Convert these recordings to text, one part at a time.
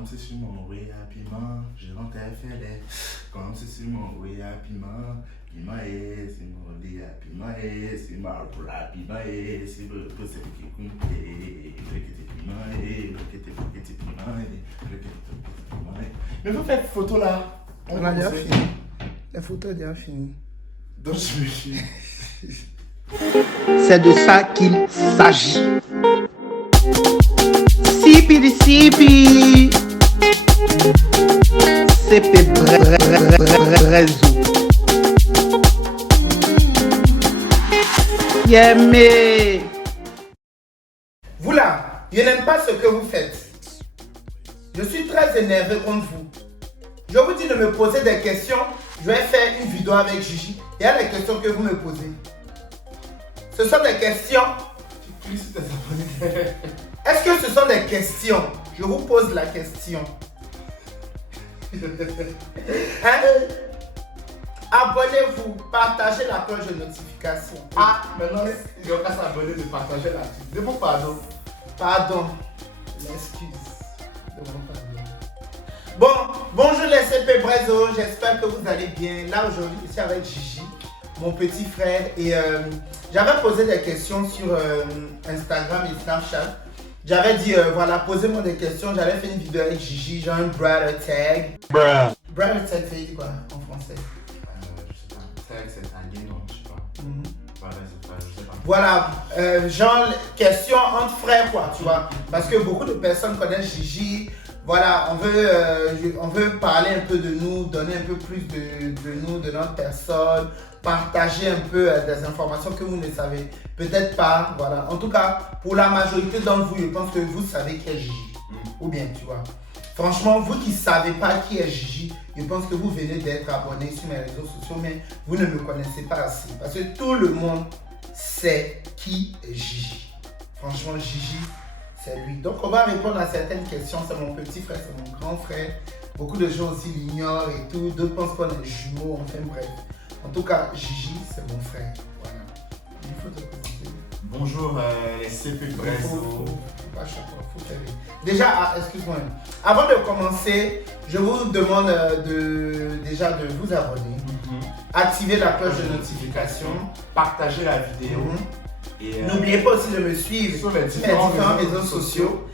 Comme c'est sur mon oui à piment, je rentre à fêler. Comme c'est sur mon oui à piment, piment est, c'est mon lit à piment est, c'est ma bra piment est, c'est le c'est qui compte, et piment est, piment est, piment est. Mais vous faites photo là. On a déjà fini. Les photos sont déjà finies. Donc je me suis. C'est de ça qu'il s'agit. Sipi di sipi. Sipi brezo. Yémé. Vous là, je n'aime pas ce que vous faites. Je suis très énervé contre vous. Je vous dis de me poser des questions. Je vais faire une vidéo avec Gigi. Il y a les questions que vous me posez. Ce sont des questions. Est-ce que ce sont des questions? Je vous pose la question. Hein? Abonnez-vous, partagez la cloche de notification. Ah, maintenant, il n'y a pas s'abonner de partager la suite. C'est bon, pardon. Pardon. L'excuse. Bon, bonjour les CP Brezo, j'espère que vous allez bien. Là aujourd'hui, je suis avec Gigi, mon petit frère. Et j'avais posé des questions sur Instagram et Snapchat. J'avais dit, voilà, posez-moi des questions. J'avais fait une vidéo avec Gigi, genre un brother tag. Brother tag, ça dit quoi en français? Je sais pas. Tag, c'est un lien, non, je sais pas. Voilà, je sais pas. Voilà, genre question entre frères quoi, tu vois. Parce que beaucoup de personnes connaissent Gigi. Voilà, on veut parler un peu de nous, donner un peu plus de nous, de notre personne, partager un peu des informations que vous ne savez peut-être pas. Voilà, en tout cas, pour la majorité d'entre vous, je pense que vous savez qui est Gigi. Ou bien, tu vois. Franchement, vous qui ne savez pas qui est Gigi, je pense que vous venez d'être abonné sur mes réseaux sociaux, mais vous ne me connaissez pas assez. Parce que tout le monde sait qui est Gigi. Franchement, Gigi, c'est lui. Donc, on va répondre à certaines questions. C'est mon petit frère, c'est mon grand frère. Beaucoup de gens aussi l'ignorent et tout. D'autres pensent qu'on est jumeaux. Enfin, bref. En tout cas, Gigi, c'est mon frère. Voilà. Il faut te présenter. Bonjour les CP Brezo. Déjà, excuse-moi. Avant de commencer, je vous demande déjà de vous abonner. Activer la cloche de notification. Partager la vidéo. Et n'oubliez pas aussi de me suivre sur les sur mes différents réseaux sociaux.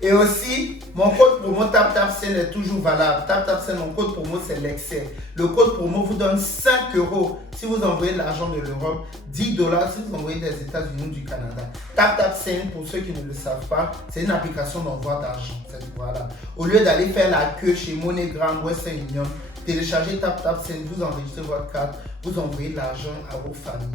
Et aussi, mon code promo TapTapSend est toujours valable. TapTapSend, mon code promo, c'est l'excès. Le code promo vous donne 5 € si vous envoyez de l'argent de l'Europe, 10 $ si vous envoyez des États-Unis ou du Canada. TapTapSend, pour ceux qui ne le savent pas, c'est une application d'envoi d'argent. Voilà. Au lieu d'aller faire la queue chez MoneyGram, Western Union, téléchargez TapTapSend, vous enregistrez votre carte, vous envoyez de l'argent à vos familles.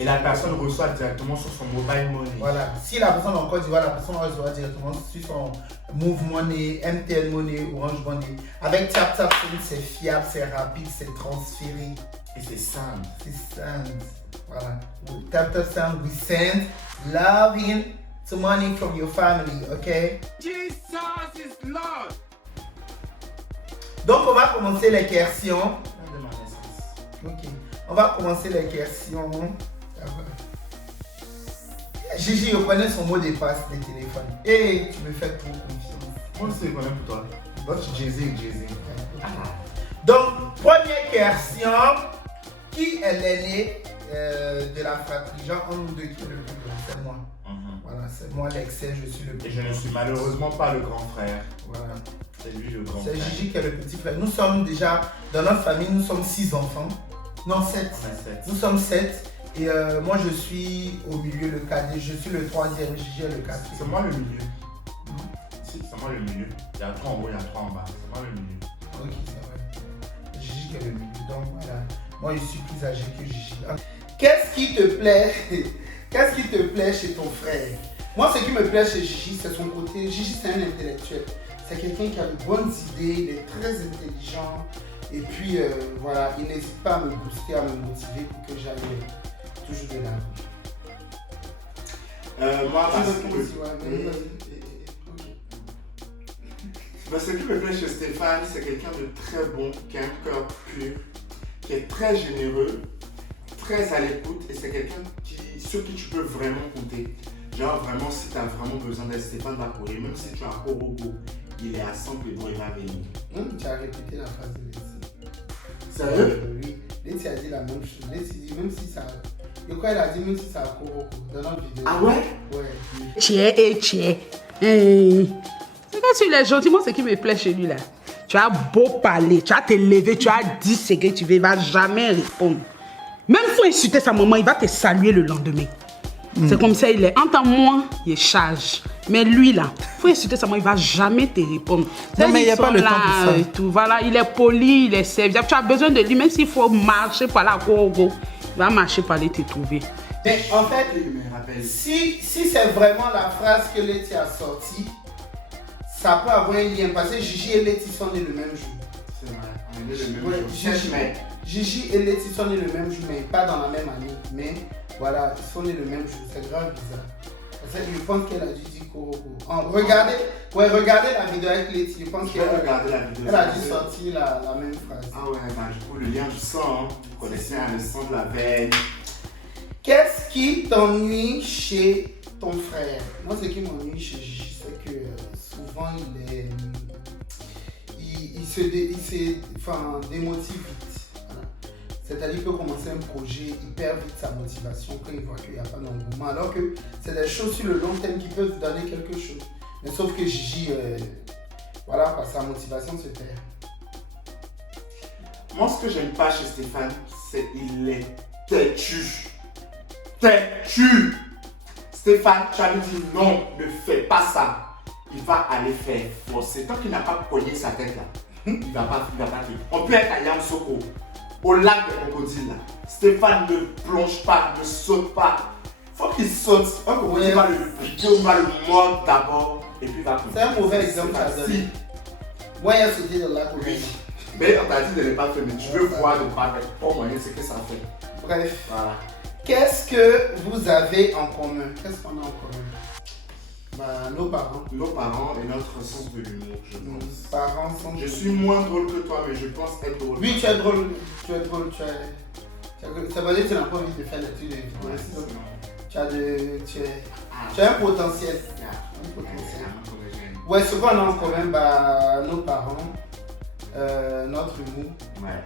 Et la personne reçoit directement sur son mobile money. Voilà. Si la personne est en Côte d'Ivoire, la personne reçoit directement sur son Move Money, MTN Money, Orange Money. Avec TapTapSend, c'est fiable, c'est rapide, c'est transféré. Et c'est simple. C'est simple. Voilà. With TapTapSend, we send loving to money from your family, ok? Jesus is Lord. Donc, on va commencer les questions. De ma naissance. Ok. On va commencer les questions. Gigi, je connais son mot de passe des téléphones. Et tu me fais trop confiance. Moi aussi, je connais pour toi. Toi, tu Jay-Z. Donc, première question. Qui est l'aîné de la fratrie? Genre, un ou deux qui est le plus grand? C'est moi. Voilà, c'est moi l'excès, je suis le plus Et je ne suis malheureusement pas le grand frère. Voilà. C'est lui le grand C'est frère. Gigi qui est le petit frère. Nous sommes déjà, dans notre famille, nous sommes 6 enfants. Non, 7. On est 7. Nous sommes 7. Et moi, je suis au milieu, le cadet. Je suis le 3e, Gigi est le 4e. C'est moi le milieu. Si, c'est moi le milieu. Il y a 3 en haut, il y a 3 en bas. C'est moi le milieu. Ok, c'est vrai. Gigi qui est le milieu. Donc voilà. Moi, je suis plus âgé que Gigi. Qu'est-ce qui te plaît? Qu'est-ce qui te plaît chez ton frère? Moi, ce qui me plaît chez Gigi, c'est son côté. Gigi, c'est un intellectuel. C'est quelqu'un qui a de bonnes idées, il est très intelligent. Et puis, voilà, il n'hésite pas à me booster, à me motiver pour que j'aille toujours de l'avant. Moi, ce qui me plaît chez Stéphane, c'est quelqu'un de très bon, qui a un cœur pur, qui est très généreux, très à l'écoute, et c'est quelqu'un sur qui tu peux vraiment compter. Genre vraiment, si tu as vraiment besoin d'aide, Stéphane va courir. Même si tu as Korogo, il est à 100 kg, il va venir. Tu as répété la phrase de Letty. Sérieux? Oui. Letty a dit la même chose. Letty dit même si ça... Et quoi elle a dit même si ça a Korogo dans notre vidéo. Ah ouais? Ouais. Tiens et tiens. C'est quand tu es gentil, moi, ce qui me plaît chez lui là. Tu as beau parler, tu as te lever, tu as dit ce que tu veux, il ne va jamais répondre. Même faut insulter sa maman, il va te saluer le lendemain. C'est comme ça il est. Entends-moi, il charge. Mais lui là, faut insulter sa maman, il ne va jamais te répondre. Non, mais il n'y a pas le temps pour ça. Et tout. Voilà, il est poli, il est serviable. Tu as besoin de lui, même s'il faut marcher par là, il va marcher par aller te trouver. Mais en fait, Il me rappelle. si c'est vraiment la phrase que Letty a sortie, ça peut avoir un lien parce que Gigi et Letty sont nés le même jour. C'est vrai, on est le même Ouais, jour. 7 mai. Gigi et Letty sont nés le même jour, mais pas dans la même année. Mais voilà, ils sont nés le même jour. C'est grave bizarre. Parce que je pense qu'elle a dû dire Korogo. Regardez la vidéo avec Letty. Je pense Je qu'elle vais regarder la vidéo. a dû sortir la même phrase. Ah ouais, bah du coup, le lien du sang, hein. Vous connaissez le sang de la veine. Qu'est-ce qui t'ennuie chez ton frère? Moi, ce qui m'ennuie chez Gigi, c'est que souvent il se démotive vite. Voilà. C'est-à-dire qu'il peut commencer un projet, il perd vite sa motivation quand il voit qu'il n'y a pas d'engouement. Alors que c'est des choses sur le long terme qui peuvent donner quelque chose. Mais sauf que Gigi, voilà, sa motivation se perd. Moi, ce que j'aime pas chez Stéphane, c'est qu'il est têtu. Têtu! Stéphane, tu as lui dit non, ne fais pas ça. Il va aller faire forcer. Tant qu'il n'a pas cogné sa tête là, il va pas tuer. On peut être à Yamoussoukro, au lac de crocodile là. Stéphane ne plonge pas, ne saute pas. Faut qu'il saute. Un crocodile va le piquer, on va le mordre d'abord et puis il va courir. C'est un mauvais exemple à donner. Moi, il y a ce dit de là. Oui. Mais on t'a dit de ne pas faire, mais tu veux voir de pas faire. Pour moyen, c'est que ça fait. Bref. Voilà. Qu'est-ce que vous avez en commun? Qu'est-ce qu'on a en commun? Bah, nos parents. Nos parents et notre sens de l'humour, je Nos pense. parents sont... Je suis moins drôle que toi, mais je pense être drôle. Oui, tu es drôle. Tu es drôle. Ça veut dire que tu n'as pas envie de faire l'étude de vidéo. Ouais, Donc, c'est tu as un potentiel. Un potentiel. Ouais, ce qu'on a en commun, bah, nos parents, notre humour, Ouais.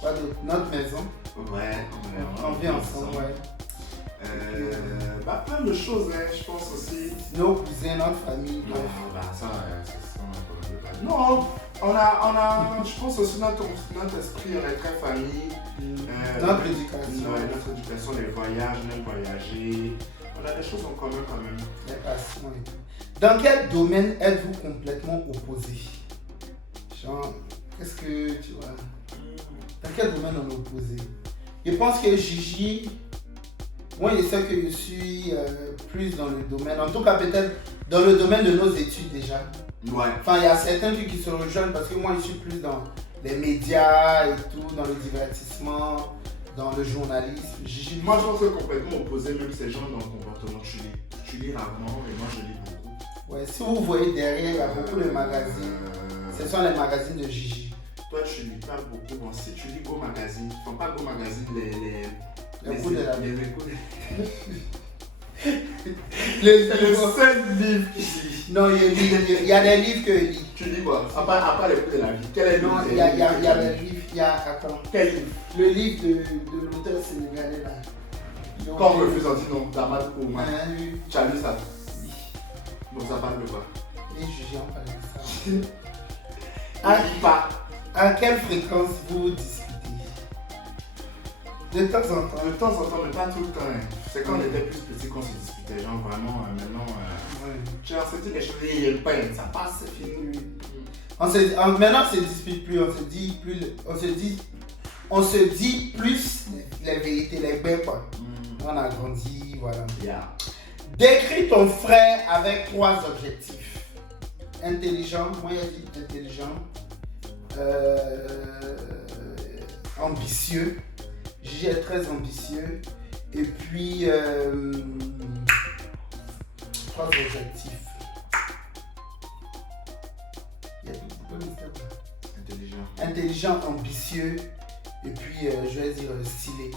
quoi d'autre? Notre maison. Ouais, On vit ensemble, ouais. Bah, plein de choses, hein, je pense aussi. Nos cousins, notre famille. Non, Bref. bah, ça, c'est ça, non, on a, je pense aussi notre esprit, on est très famille. Notre éducation. Ouais, notre éducation, les voyages, même voyager. On a des choses en commun quand même. Les passions et tout. Dans quel domaine êtes-vous complètement opposés? Genre, qu'est-ce que tu vois? Dans quel domaine on est opposés? Je pense que Gigi, moi je sais que je suis plus dans le domaine, en tout cas peut-être dans le domaine de nos études déjà. Ouais. Enfin, il y a certains trucs qui se rejoignent parce que moi je suis plus dans les médias et tout, dans le divertissement, dans le journalisme. Gigi, Moi, je pense que complètement opposé, même ces gens dans le comportement. Tu lis rarement et moi, je lis beaucoup. ouais, si vous voyez derrière, il y a beaucoup de magazines. Ce sont les magazines de Gigi. Toi, tu lis pas beaucoup. Bon, si tu lis Go Magazine, enfin pas Go Magazine, Les coups de la vie. les échos. C'est Le seul livre qui lit. Non, il y a des livres que je lis. Tu lis quoi? À part les coups de la vie. Quel est le Non, livre? il y a des livres, il y a, attends, Quel livre? le livre de l'auteur sénégalais là. Quand on refuse, on dit non, Damad Ouma. Oui, Tu as lu ça? Bon, ça parle de quoi? les juges en parlent de ça. Il lit pas. À quelle fréquence vous discutez? De temps en temps. De temps en temps, mais pas tout le temps. Hein. C'est quand on était plus petits qu'on se disputait. Genre vraiment, maintenant, tu as senti des choses, il y a le pain, ça passe, c'est fini. Maintenant, on se dispute plus, on se dit plus les vérités, les bains quoi. On a grandi, voilà. Yeah. Décris ton frère avec 3 objectifs. Intelligent, moi il a dit intelligent. Ambitieux. Gigi est très ambitieux. Et puis 3 objectifs. Intelligent, ambitieux. Et puis je vais dire stylé.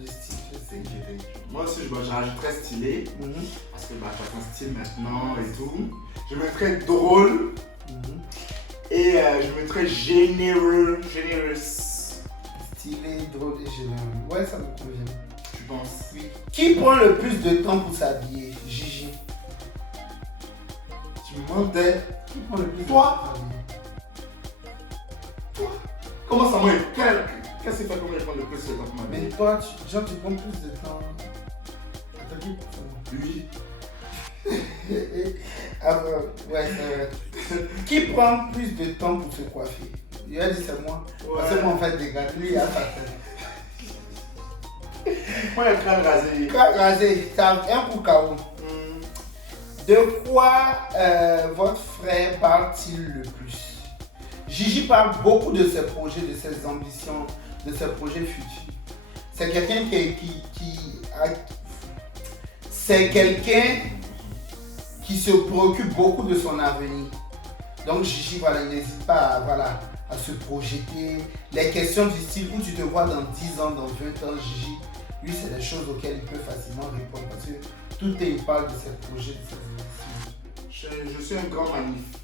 Du style, c'est que j'étais. Moi aussi, je rajouterais stylé. Parce que bah, j'ai un style maintenant et tout. Je mettrais drôle. Et je mettrais généreux. Stylé, drôle et généreux. Ouais, ça me convient. Tu penses? Oui. Qui prend le plus de temps pour s'habiller? Gigi. Tu me mentais. Qui prend le plus de Toi. temps pour s'habiller? Toi? Comment ça, moi? Qu'est-ce que c'est comment il prend le plus de temps pour m'habiller? Mais toi, tu prends plus de temps. Attends, qui prend ça? Lui. Ouais, c'est vrai. Qui prend plus de temps pour se coiffer? Il a dit c'est moi. Ouais. Parce que moi, en fait, des gars, lui, il a sa tête. Moi, le crâne rasé. Crâne rasé, c'est un coup KO. De quoi votre frère parle-t-il le plus? Gigi parle beaucoup de ses projets, de ses ambitions, de ses projets futurs. C'est quelqu'un c'est quelqu'un qui se préoccupe beaucoup de son avenir. Donc Gigi, voilà, il n'hésite pas à se projeter. Les questions du style où tu te vois dans 10 ans, dans 20 ans, Gigi, lui, c'est des choses auxquelles il peut facilement répondre parce que tout est, il parle de ses projets, de ses ambitions. Je suis un grand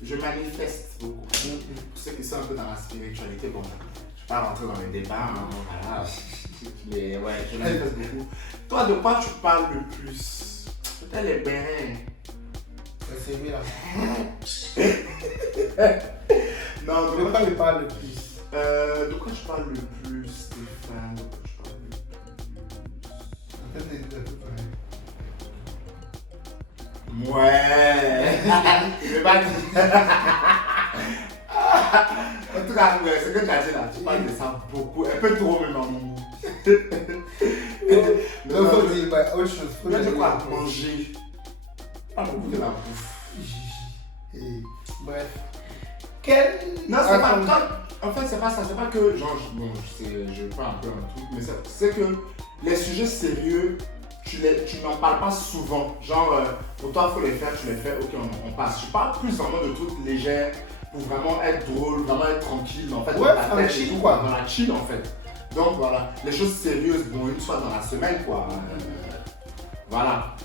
je manifeste beaucoup. Pour ceux qui sont un peu dans la spiritualité, bon, je ne vais pas rentrer dans les débats, hein, voilà. Mais ouais, je manifeste beaucoup. Toi, de quoi tu parles le plus? Peut-être les bérets. C'est lui là. Non, De quoi il parle le plus? de quoi tu parles le plus, Stéphane? De quoi tu parles le plus? Ouais. Je vais pas dire. En tout cas, ouais, ce que tu as dit là, tu parles de ça beaucoup. Un peu trop même en mon goût. Non, faut dire autre chose. Faut dire quoi? Manger. Pas beaucoup de la bouffe. Bref. Non, c'est pas. En fait, c'est pas ça. C'est pas que. Genre, bon, je parle un peu un truc, mais c'est que les sujets sérieux, tu n'en parles pas souvent. Genre, pour toi, il faut les faire, tu les fais, ok, on passe. Je parle plus vraiment de trucs légers pour vraiment être drôle, vraiment être tranquille. En fait, ouais, dans la chill, tête, quoi. Dans la chill, en fait. Donc, voilà. Les choses sérieuses, bon, une fois dans la semaine, quoi. Voilà.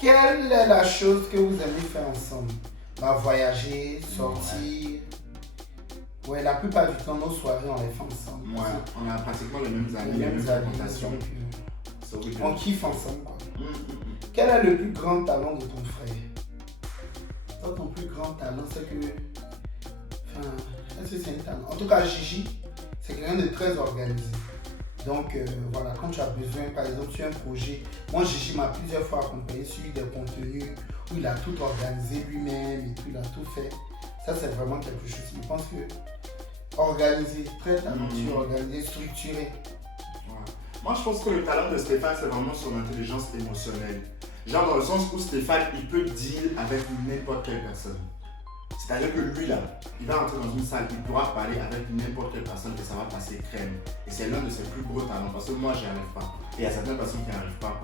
Quelle est la chose que vous aimez faire ensemble? Bah, voyager, sortir. Ouais, la plupart du temps, nos soirées, on les fait ensemble. Ouais, on a pratiquement les mêmes amis, Les les mêmes amis, fréquentations. donc, So we on do. kiffe ensemble, quoi. Quel est le plus grand talent de ton frère? Toi, ton plus grand talent, c'est que... Enfin, est-ce que c'est un talent? En tout cas, Gigi, c'est quelqu'un de très organisé. Donc, voilà, quand tu as besoin, par exemple, tu as un projet. Moi, Gigi m'a plusieurs fois accompagné sur des contenus où il a tout organisé lui-même et tout, il a tout fait. Ça, c'est vraiment quelque chose. Je pense que organisé, très talentueux, organisé, structuré. Ouais. Moi, je pense que le talent de Stéphane, c'est vraiment son intelligence émotionnelle. Genre dans le sens où Stéphane, il peut deal avec n'importe quelle personne. C'est-à-dire que lui, là, il va entrer dans une salle, il pourra parler avec n'importe quelle personne et ça va passer crème. Et c'est l'un de ses plus gros talents parce que moi, j'y arrive pas. Et il y a certaines personnes qui n'y arrivent pas.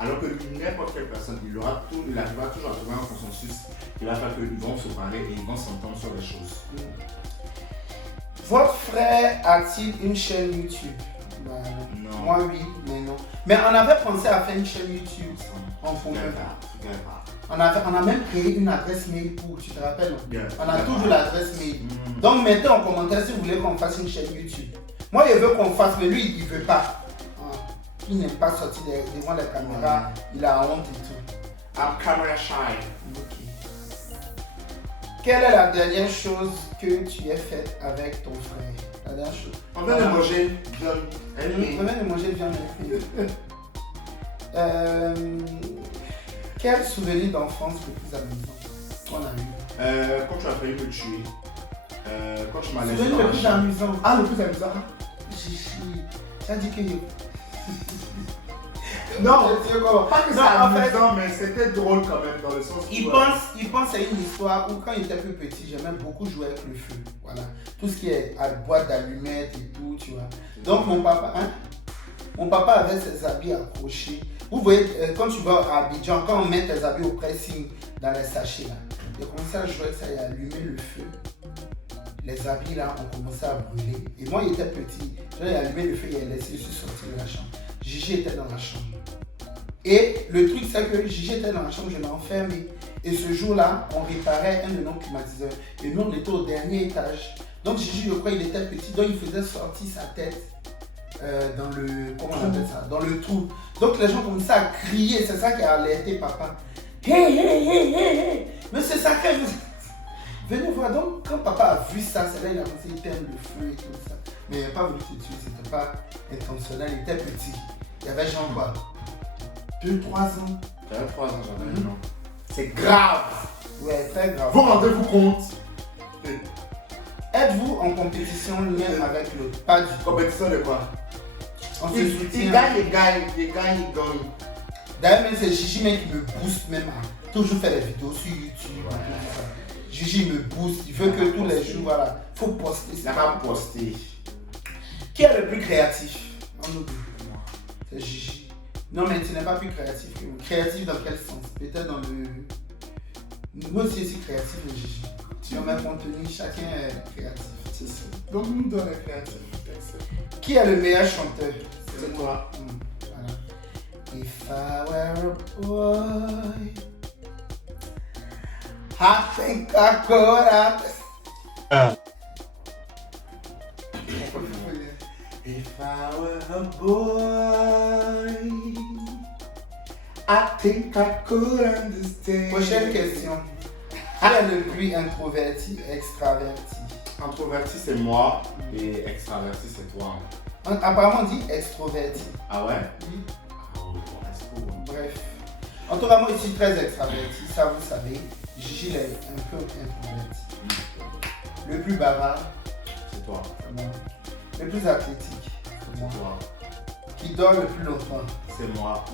Alors que lui, n'importe quelle personne, il arrivera toujours à trouver un consensus qui va faire qu'ils vont se parler et ils vont s'entendre sur les choses. Votre frère a-t-il une chaîne YouTube? Bah, Non. Moi, oui, mais non. Mais on avait pensé à faire une chaîne YouTube. On a même créé une adresse mail pour, tu te rappelles? On a toujours l'adresse mail. Donc mettez en commentaire si vous voulez qu'on fasse une chaîne YouTube. Moi, je veux qu'on fasse, mais lui, il ne veut pas. Il n'aime pas sortir devant la caméra. Il a honte et tout. I'm camera shy. Ok. Quelle est la dernière chose que tu aies faite avec ton frère? La dernière chose. On vient de manger. On vient de manger bien. Quel souvenir d'enfance le plus amusant qu'on a eu? Quand tu as failli me tuer. Quand tu m'as laissé. Souvenir le plus amusant. Ah, le plus amusant. Gigi, tu as dit que... Non, c'est comment? pas que c'est amusant, mais c'était drôle quand même dans le sens où... Il pense à une histoire où quand il était plus petit, j'aimais beaucoup jouer avec le feu. Voilà. Tout ce qui est à boîte d'allumettes et tout, tu vois. Donc mon papa avait ses habits accrochés. Vous voyez, quand tu vas à Abidjan, quand on met tes habits au pressing dans les sachets là, il a commencé à jouer avec ça, il a allumé le feu. Les habits là ont commencé à brûler. Et moi, il était petit. Il a allumé le feu, il a laissé, je suis sorti de la chambre. Gigi était dans la chambre. Et le truc, c'est que Gigi était dans la chambre, je l'ai enfermé. Et ce jour-là, on réparait un de nos climatiseurs. Et nous, on était au dernier étage. Donc Gigi, je crois, il était petit, donc il faisait sortir sa tête dans le... Comment on appelle ça? Dans le trou. Donc les gens commençaient à crier, c'est ça qui a alerté papa. Hé, hé, hé, hé, hé! Mais c'est sacré! Venez voir, donc quand papa a vu ça, c'est là qu'il a commencé à éteindre le feu et tout ça. Mais il n'a pas voulu te tuer, c'était pas intentionnel, il était petit. Il y avait genre quoi? 2-3 ans. J'avais 3 ans, j'avais 1 an. C'est grave! Ouais, très grave. Vous rendez-vous compte? Êtes-vous en compétition l'un avec l'autre? Pas du tout. Compétition de quoi? On se Il soutient. gagne, il gagne, il gagne, il gagne. D'ailleurs, même c'est Gigi même qui me booste même à toujours faire des vidéos sur YouTube. Ouais. Gigi me booste, il veut que tous les jours, voilà, faut poster. Il n'a pas posté. Qui est le plus créatif? En nous deux. C'est Gigi. Non, mais tu n'es pas plus créatif que moi. Créatif dans quel sens? Peut-être dans le. Moi aussi, c'est créatif, le Gigi. Sur mes contenus, chacun est créatif. C'est ça. Donc, nous donne la créativité. Qui est le meilleur chanteur? C'est toi. Voilà. If I were a boy, I think I could have. If I were a boy, I think I could understand. Prochaine question. Qui est le plus introverti, extraverti? Introverti, c'est moi. Et extraverti, c'est toi. Apparemment, on dit extroverti. Ah ouais? Oui. Ah ouais, bon, Bref. En tout cas, moi, je suis très extraverti, ça vous savez. Gigi est un peu introverti. Le plus bavard, c'est toi. c'est moi. Le plus athlétique, c'est C'est moi. toi. Qui dort le plus longtemps, C'est moi.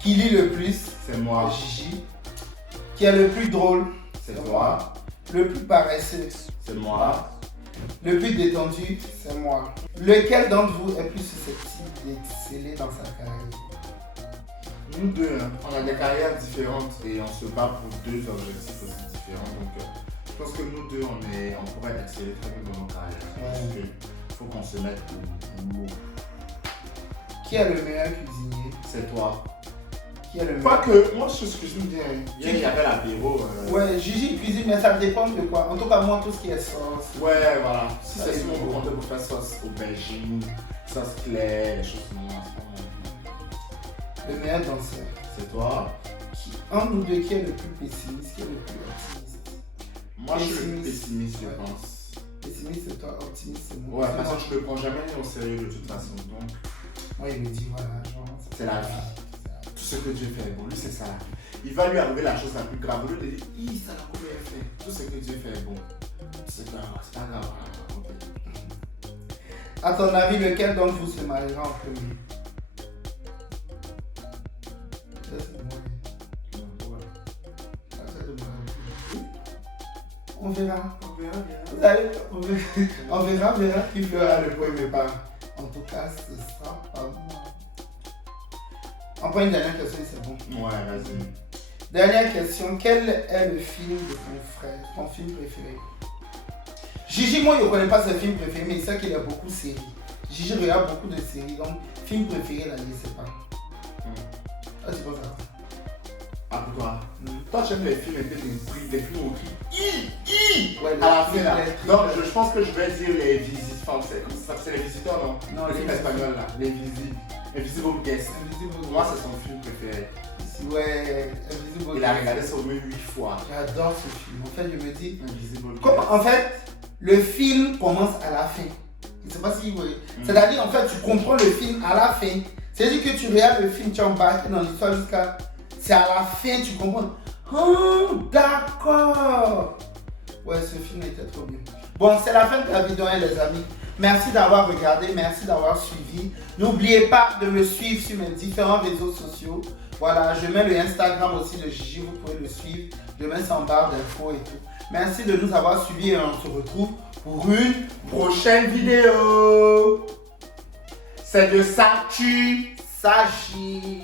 qui lit le plus, C'est moi. Gigi. Qui est le plus drôle, C'est moi. toi. Le plus paresseux, C'est moi. le plus détendu, c'est moi. Lequel d'entre vous est plus susceptible d'exceller dans sa carrière? Nous deux, hein, on a des carrières différentes et on se bat pour 2 objectifs aussi différents. Donc, je pense que nous deux, on pourrait exceller très bien dans nos carrières. Parce que faut qu'on se mette au boulot. Qui est le meilleur cuisinier? C'est toi. Qui est le Pas meilleur? que, moi je cuisine bien. Hier, il y avait l'apéro. Ouais, Gigi cuisine, mais ça dépend de quoi. En tout cas, moi, tout ce qui est sauce. Ouais, voilà. Si Ça c'est dépend. souvent pour compter pour faire sauce aubergine, sauce claire, les choses comme ça. Le meilleur danseur. C'est toi. Entre nous deux, qui est le plus pessimiste, qui est le plus optimiste? Moi je suis le plus Pessimiste. pessimiste, je Ouais. pense. Pessimiste, c'est toi, optimiste, c'est moi. Ouais, parce que je ne le prends jamais au sérieux de toute façon. Donc, Moi, il me dit, voilà, genre. c'est la vie. Tout ce que Dieu fait est bon, lui c'est ça la vie. Il va lui arriver la chose la plus grave. Au lieu de dire, ça l'a combien fait. Tout ce que Dieu fait est bon. C'est pas grave. Ok. À ton avis, lequel d'entre vous se mariera en premier? Ça, c'est moi. Ça, c'est de moi. On verra. Vous allez- on verra qui fera le premier pas. En tout cas, ce sera pas moi. On prend une dernière question, c'est bon. Ouais, vas-y. Dernière question, quel est le film de ton frère, ton film préféré? Gigi, moi, je ne connais pas ses films préférés, mais il sait qu'il a beaucoup de séries. Gigi regarde beaucoup de séries, donc film préféré, là, je ne sais pas. Ah, tu penses à quoi? Ah, pour toi. Toi, tu aimes les films et les films au cri. Ouais, À la fin, là. les- Donc, je pense que je vais dire les visites. Enfin, c'est comme ça, c'est les visiteurs, non? Non, le les film espagnol, là. Les visites. Invisible Guest. Invisible Moi, c'est son film préféré. Ouais, Invisible Il a Guest. regardé ça au moins 8 fois. J'adore ce film. En fait, je me dis, Invisible Guest. comment, en fait, le film commence à la fin. Je ne sais pas si vous voyez. C'est-à-dire, en fait, tu comprends le film à la fin. C'est-à-dire que tu regardes le film, tu es embarqué dans l'histoire jusqu'à... C'est à la fin, tu comprends. Oh, d'accord. Ouais, ce film était trop bien. Bon, c'est la fin de la vidéo, hein, les amis. Merci d'avoir regardé, merci d'avoir suivi. N'oubliez pas de me suivre sur mes différents réseaux sociaux. Voilà, je mets le Instagram aussi de Gigi, vous pouvez le suivre. Je mets ça en barre d'infos et tout. Merci de nous avoir suivis et on se retrouve pour une Prochaine vidéo. C'est de Sachi. Sachi.